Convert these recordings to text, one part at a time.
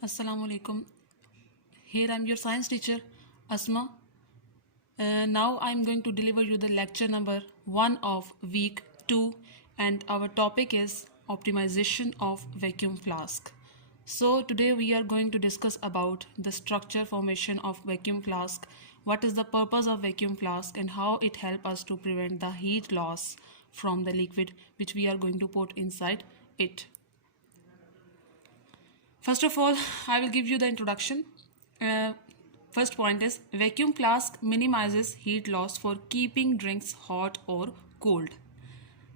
Assalamu alaikum. Here I'm your science teacher, Asma. Now I'm going to deliver you the lecture number 1 of week 2, and our topic is optimization of vacuum flask. So today we are going to discuss about the structure formation of vacuum flask, what is the purpose of vacuum flask and how it helps us to prevent the heat loss from the liquid which we are going to put inside it. First of all, I will give you the introduction. Uh, First point is vacuum flask minimizes heat loss for keeping drinks hot or cold.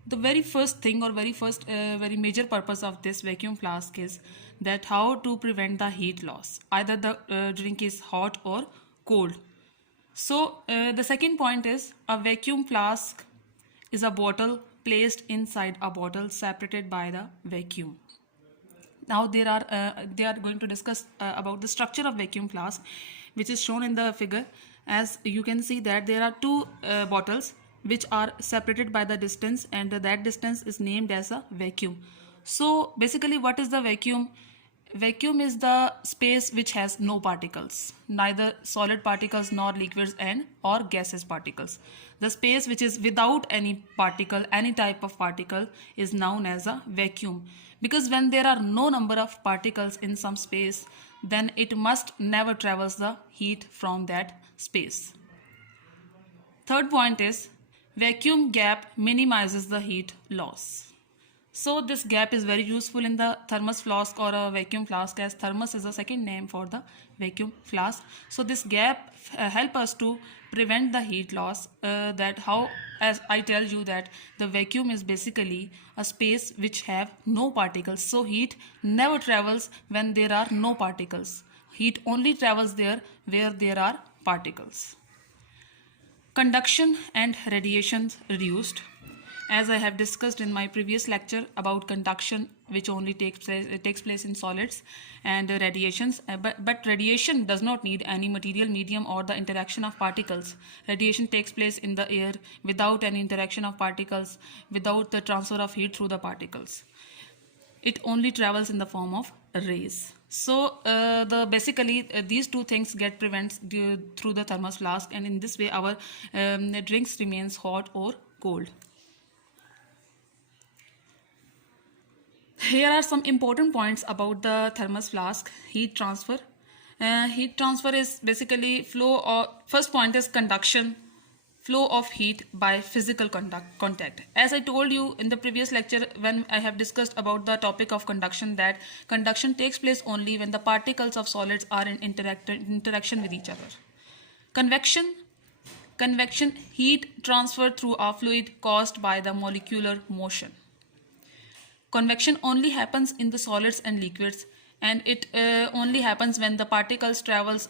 The very first thing or very major purpose of this vacuum flask is that how to prevent the heat loss. Either the drink is hot or cold. So the second point is a vacuum flask is a bottle placed inside a bottle separated by the vacuum. Now they are going to discuss about the structure of vacuum flask, which is shown in the figure. As you can see that there are two bottles which are separated by the distance, and that distance is named as a vacuum. So basically, what is the vacuum? Vacuum is the space which has no particles, neither solid particles nor liquids and or gaseous particles. The space which is without any particle, any type of particle, is known as a vacuum. Because when there are no number of particles in some space, then it must never travels the heat from that space. Third point is vacuum gap minimizes the heat loss. So this gap is very useful in the thermos flask or a vacuum flask, as thermos is a second name for the vacuum flask. So this gap help us to prevent the heat loss. That how, as I tell you, that the vacuum is basically a space which have no particles. So heat never travels when there are no particles. Heat only travels there where there are particles. Conduction and radiation reduced. As I have discussed in my previous lecture about conduction, which only takes place in solids, and radiations, but radiation does not need any material medium or the interaction of particles. Radiation takes place in the air without any interaction of particles, without the transfer of heat through the particles. It only travels in the form of rays. So basically these two things get prevented through the thermos flask, and in this way our drinks remains hot or cold. Here are some important points about the thermos flask. Heat transfer. Heat transfer is basically flow of, first point is conduction, flow of heat by physical contact. As I told you in the previous lecture when I have discussed about the topic of conduction, that conduction takes place only when the particles of solids are in interaction with each other. Convection, heat transfer through a fluid caused by the molecular motion. Convection only happens in the solids and liquids, and it only happens when the particles travels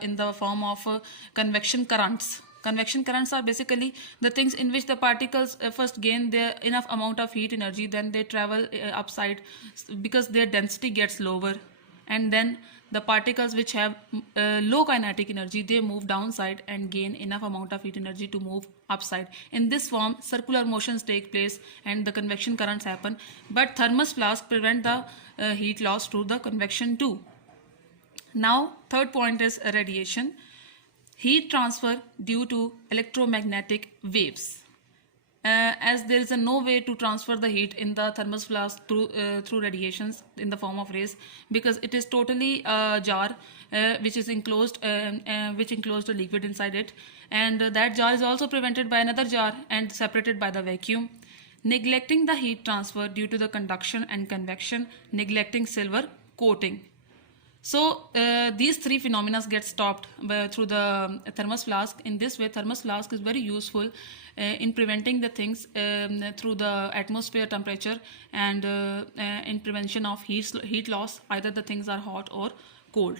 in the form of convection currents. Convection currents are basically the things in which the particles first gain their enough amount of heat energy, then they travel upside because their density gets lower, and then the particles which have low kinetic energy, they move downside and gain enough amount of heat energy to move upside. In this form circular motions take place and the convection currents happen, but thermos flask prevent the heat loss through the convection too. Now third point is radiation. Heat transfer due to electromagnetic waves. As there is no way to transfer the heat in the thermos flask through radiations in the form of rays, because it is totally a jar which is enclosed, which enclosed a liquid inside it, and that jar is also prevented by another jar and separated by the vacuum. Neglecting the heat transfer due to the conduction and convection, neglecting silver coating. So these three phenomena get stopped through the thermos flask. In this way, thermos flask is very useful in preventing the things through the atmosphere temperature, and in prevention of heat loss, either the things are hot or cold.